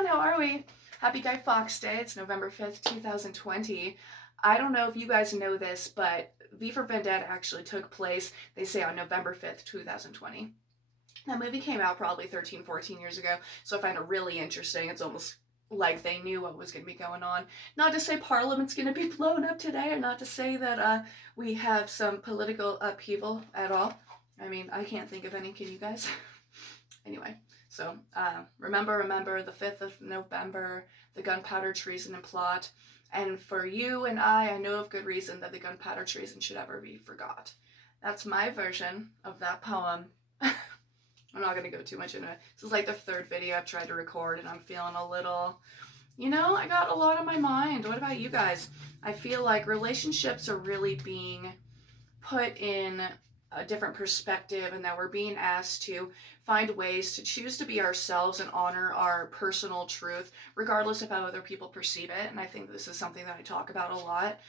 everyone, how are we? Happy Guy Fawkes Day. It's November 5th, 2020. I don't know if you guys know this, but V for Vendetta actually took place, they say, on November 5th, 2020. That movie came out probably 13, 14 years ago, so I find it really interesting. It's almost like they knew what was going to be going on. Not to say Parliament's going to be blown up today, or not to say that we have some political upheaval at all. I mean, I can't think of any, can you guys? Anyway, so remember the 5th of November, the gunpowder treason and plot. And for you and I know of good reason that the gunpowder treason should ever be forgot. That's my version of that poem. I'm not going to go too much into it. This is like the third video I've tried to record, and I'm feeling a little, I got a lot on my mind. What about you guys? I feel like relationships are really being put in a different perspective, and that we're being asked to find ways to choose to be ourselves and honor our personal truth, regardless of how other people perceive it. And I think this is something that I talk about a lot.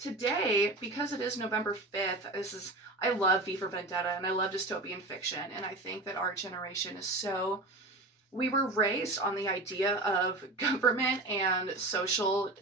Today, because it is November 5th, I love V for Vendetta, and I love dystopian fiction, and I think that our generation is so... We were raised on the idea of government and social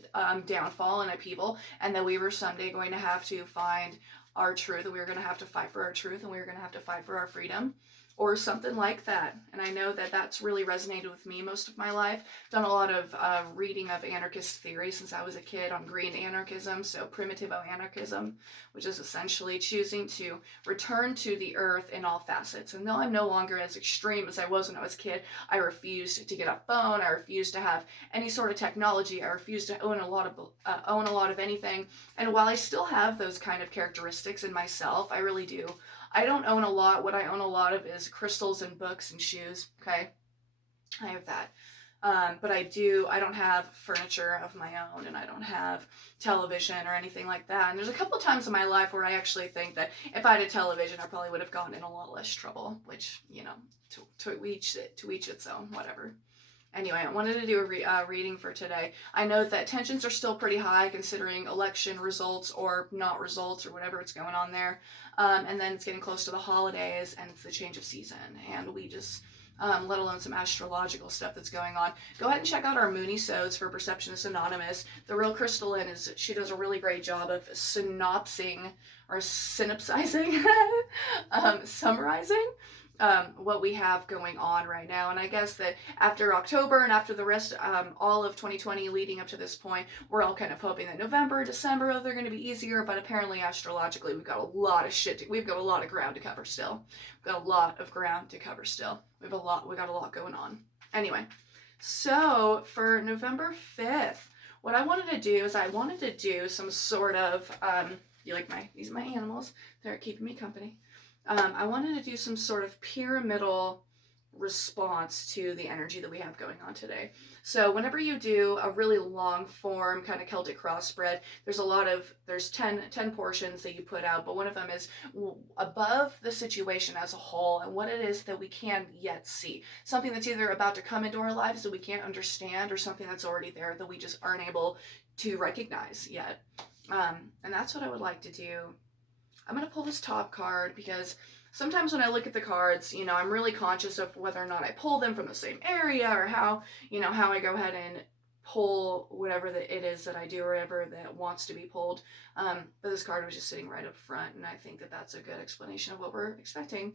downfall and upheaval, and that we were someday going to have to find our truth, and we were going to have to fight for our truth, and we were going to have to fight for our freedom, or something like that. And I know that that's really resonated with me most of my life. Done a lot of reading of anarchist theory since I was a kid on green anarchism, so primitivo-anarchism, which is essentially choosing to return to the earth in all facets. And though I'm no longer as extreme as I was when I was a kid, I refused to get a phone, I refused to have any sort of technology, I refused to own a lot of anything. And while I still have those kind of characteristics in myself, I really do. I don't own a lot. What I own a lot of is crystals and books and shoes, okay? I have that. But I don't have furniture of my own, and I don't have television or anything like that. And there's a couple times in my life where I actually think that if I had a television, I probably would have gotten in a lot less trouble, which, to each its own, whatever. Anyway, I wanted to do a reading for today. I know that tensions are still pretty high considering election results or not results or whatever it's going on there. And then it's getting close to the holidays, and it's the change of season. And we just, let alone some astrological stuff that's going on. Go ahead and check out our Moonisodes for Perceptionist Anonymous. The real crystalline she does a really great job of synopsizing, summarizing what we have going on right now. And I guess that after October and after the rest, all of 2020 leading up to this point, we're all kind of hoping that November, December, they're going to be easier, but apparently astrologically we've got a lot of we've got a lot of ground to cover still. We've got a lot of ground to cover still. We got a lot going on. Anyway, so for November 5th, what I wanted to do is I wanted to do some sort of, these are my animals, they're keeping me company. I wanted to do some sort of pyramidal response to the energy that we have going on today. So whenever you do a really long form kind of Celtic cross spread, there's 10 portions that you put out, but one of them is above the situation as a whole and what it is that we can't yet see. Something that's either about to come into our lives that we can't understand, or something that's already there that we just aren't able to recognize yet. And that's what I would like to do. I'm going to pull this top card because sometimes when I look at the cards, I'm really conscious of whether or not I pull them from the same area, or how I go ahead and pull whatever it is that I do, or whatever that wants to be pulled. But this card was just sitting right up front, and I think that that's a good explanation of what we're expecting.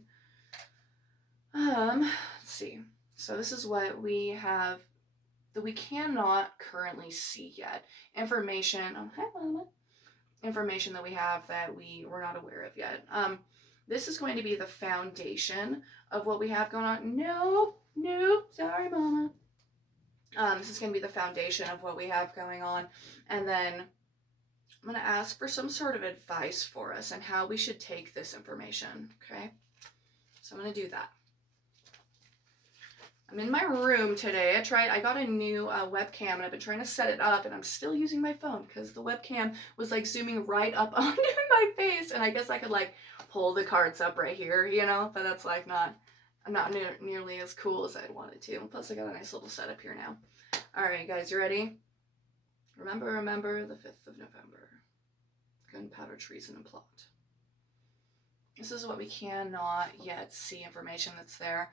Let's see. So this is what we have that we cannot currently see yet. Information. Oh, hi, Mama. Information that we have that we're not aware of yet. This is going to be the foundation of what we have going on. No, sorry, Mama. This is going to be the foundation of what we have going on. And then I'm going to ask for some sort of advice for us and how we should take this information, okay? So I'm going to do that. I'm in my room today. I got a new webcam, and I've been trying to set it up, and I'm still using my phone because the webcam was zooming right up onto my face, and I guess I could pull the cards up right here, but that's not nearly as cool as I'd wanted to. Plus I got a nice little setup here now. All right, guys, you ready? Remember the 5th of November. Gunpowder treason and plot. This is what we cannot yet see information that's there.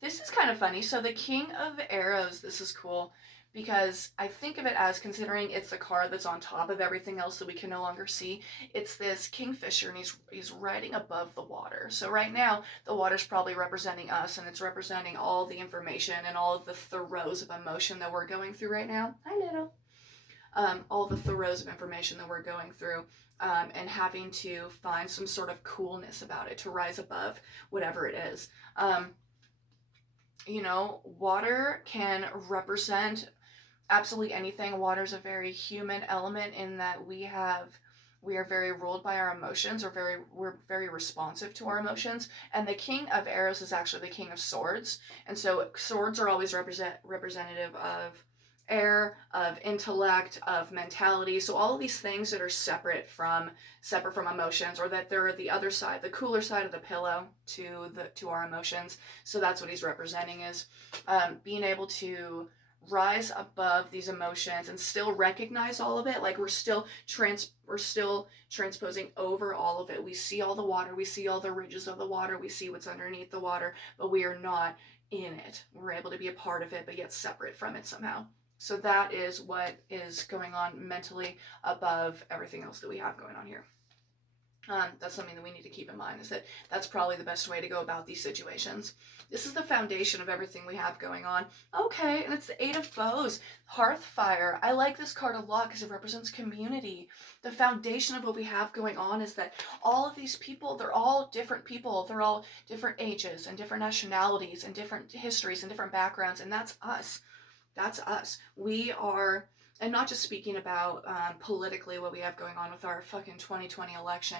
This is kind of funny. So the King of Arrows, this is cool because I think of it as, considering it's the card that's on top of everything else that we can no longer see, it's this kingfisher, and he's riding above the water. So right now the water's probably representing us, and it's representing all the information and all of the throes of emotion that we're going through right now. Hi, little. All the throes of information that we're going through, and having to find some sort of coolness about it to rise above whatever it is. Water can represent absolutely anything. Water's a very human element in that we are very ruled by our emotions, or we're very responsive to our emotions. And the King of Arrows is actually the King of Swords, and so swords are always representative of air, of intellect, of mentality. So all of these things that are separate from emotions, or that they're the other side, the cooler side of the pillow to our emotions. So that's what he's representing, is being able to rise above these emotions and still recognize all of it. Like we're still transposing over all of it. We see all the water, we see all the ridges of the water, we see what's underneath the water, but we are not in it. We're able to be a part of it, but yet separate from it somehow. So that is what is going on mentally above everything else that we have going on here. That's something that we need to keep in mind, is that that's probably the best way to go about these situations. This is the foundation of everything we have going on. Okay, and it's the Eight of Bows, Hearthfire. I like this card a lot because it represents community. The foundation of what we have going on is that all of these people, they're all different people. They're all different ages and different nationalities and different histories and different backgrounds, and that's us. That's us. We are, and not just speaking about politically what we have going on with our fucking 2020 election,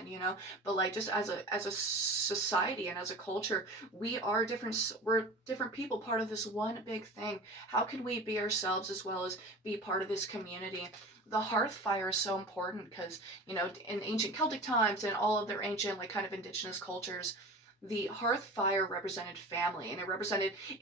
but like just as a society and as a culture, we're different people, part of this one big thing. How can we be ourselves as well as be part of this community? The hearth fire is so important because, in ancient Celtic times and all of their ancient, like, kind of indigenous cultures, the hearth fire represented family, and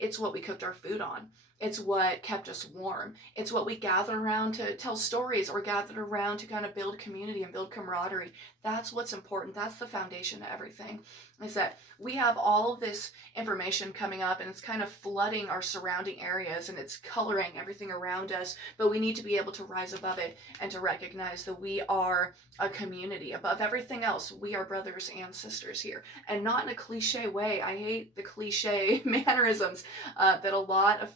it's what we cooked our food on. It's what kept us warm. It's what we gathered around to tell stories, or gathered around to kind of build community and build camaraderie. That's what's important. That's the foundation of everything, is that we have all of this information coming up, and it's kind of flooding our surrounding areas, and it's coloring everything around us, but we need to be able to rise above it and to recognize that we are a community. Above everything else, we are brothers and sisters here, and not in a cliche way. I hate the cliche mannerisms that a lot of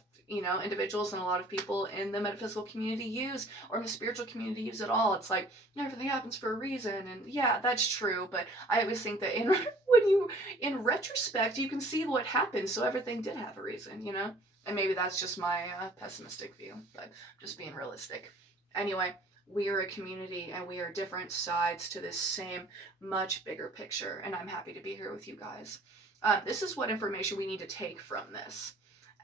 individuals and a lot of people in the metaphysical community use, or in the spiritual community use at all. It's like, everything happens for a reason, and yeah, that's true, but I always think that in retrospect, you can see what happened, so everything did have a reason, and maybe that's just my pessimistic view, but I'm just being realistic. Anyway, we are a community, and we are different sides to this same much bigger picture, and I'm happy to be here with you guys. This is what information we need to take from this.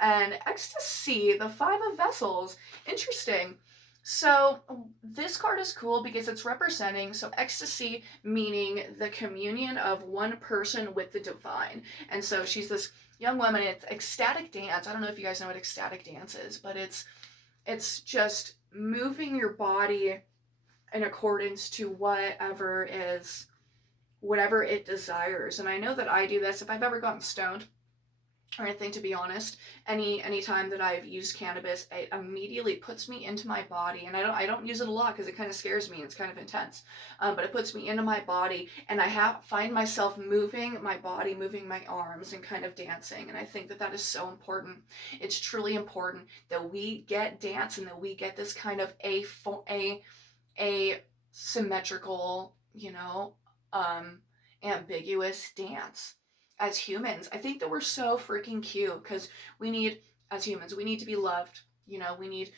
And ecstasy, the Five of Vessels. Interesting. So this card is cool because it's representing, so ecstasy meaning the communion of one person with the divine. And so she's this young woman. It's ecstatic dance. I don't know if you guys know what ecstatic dance is, but it's just moving your body in accordance to whatever it desires. And I know that I do this if I've ever gotten stoned or anything, to be honest. Any time that I've used cannabis, it immediately puts me into my body, and I don't use it a lot because it kind of scares me. It's kind of intense, but it puts me into my body, and I find myself moving my body, moving my arms, and kind of dancing. And I think that is so important. It's truly important that we get dance, and that we get this kind of a symmetrical, ambiguous dance. As humans, I think that we're so freaking cute, because as humans, we need to be loved. We need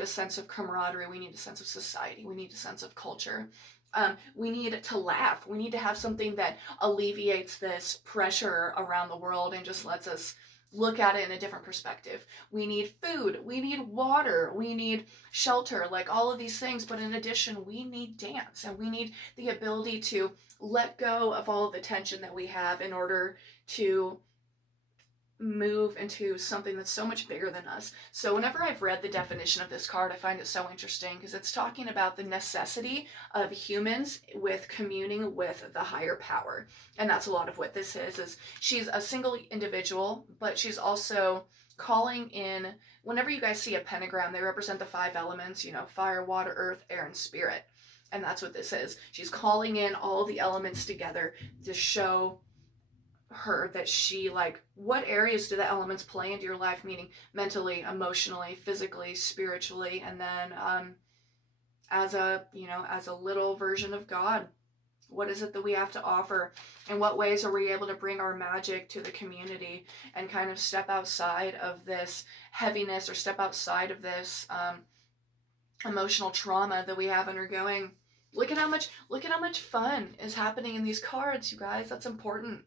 a sense of camaraderie. We need a sense of society. We need a sense of culture. We need to laugh. We need to have something that alleviates this pressure around the world and just lets us look at it in a different perspective. We need food, we need water, we need shelter, like all of these things. But in addition, we need dance, and we need the ability to let go of all of the tension that we have in order to move into something that's so much bigger than us. So whenever I've read the definition of this card, I find it so interesting because it's talking about the necessity of humans with communing with the higher power. And that's a lot of what this is she's a single individual, but she's also calling in, whenever you guys see a pentagram, they represent the 5 elements, fire, water, earth, air, and spirit. And that's what this is. She's calling in all the elements together to show her that she, like, what areas do the elements play into your life, meaning mentally, emotionally, physically, spiritually, and then as a little version of God, what is it that we have to offer? In what ways are we able to bring our magic to the community and kind of step outside of this heaviness, or step outside of this emotional trauma that we have undergoing? Look at how much fun is happening in these cards, you guys. That's important.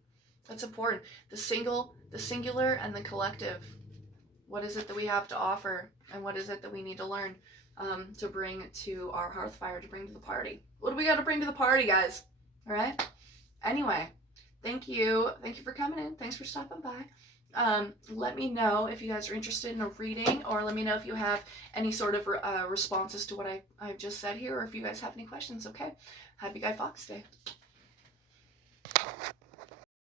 That's important. The singular, and the collective. What is it that we have to offer? And what is it that we need to learn to bring to our hearth fire, to bring to the party? What do we got to bring to the party, guys? All right? Anyway, thank you. Thank you for coming in. Thanks for stopping by. Let me know if you guys are interested in a reading, or let me know if you have any sort of responses to what I've just said here, or if you guys have any questions, okay? Happy Guy Fawkes Day.